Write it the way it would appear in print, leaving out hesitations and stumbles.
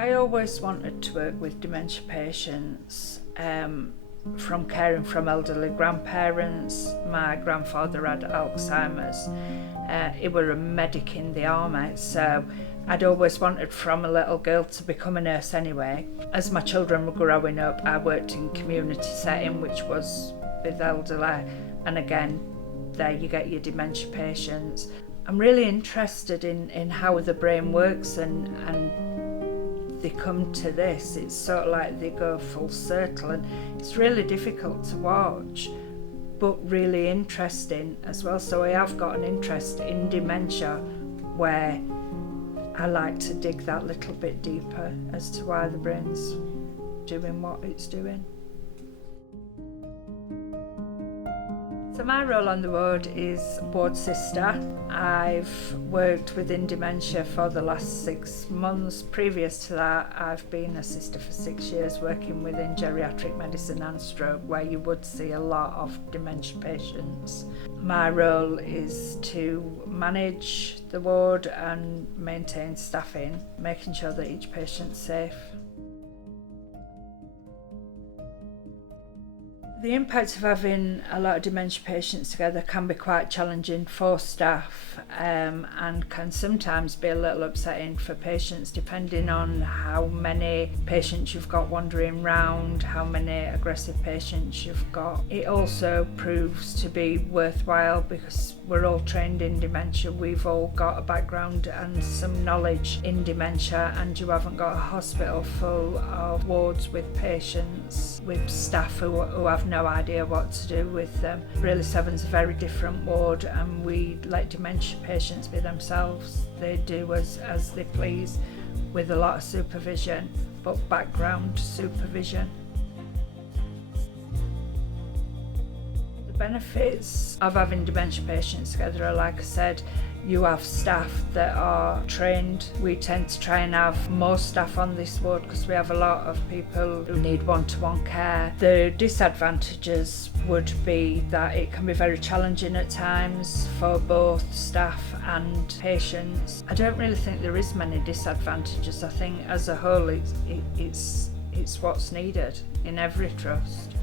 I always wanted to work with dementia patients, from caring from elderly grandparents. My grandfather had Alzheimer's. He was a medic in the army, so I'd always wanted from a little girl to become a nurse anyway. As my children were growing up, I worked in community setting, which was with elderly, and again, there you get your dementia patients. I'm really interested in how the brain works and they come to this. It's sort of like they go full circle, and it's really difficult to watch, but really interesting as well. So I have got an interest in dementia where I like to dig that little bit deeper as to why the brain's doing what it's doing. So my role on the ward is ward sister. I've worked within dementia for the last 6 months. Previous to that, I've been a sister for 6 years working within geriatric medicine and stroke, where you would see a lot of dementia patients. My role is to manage the ward and maintain staffing, making sure that each patient's safe. The impact of having a lot of dementia patients together can be quite challenging for staff, and can sometimes be a little upsetting for patients, depending on how many patients you've got wandering round, how many aggressive patients you've got. It also proves to be worthwhile because we're all trained in dementia. We've all got a background and some knowledge in dementia, and you haven't got a hospital full of wards with patients, with staff who have no idea what to do with them. Really, Seven's a very different ward, and we let dementia patients be themselves. They do as they please, with a lot of supervision, but background supervision. The benefits of having dementia patients together are, like I said, you have staff that are trained. We tend to try and have more staff on this ward because we have a lot of people who need one-to-one care. The disadvantages would be that it can be very challenging at times for both staff and patients. I don't really think there is many disadvantages. I think as a whole it's what's needed in every trust.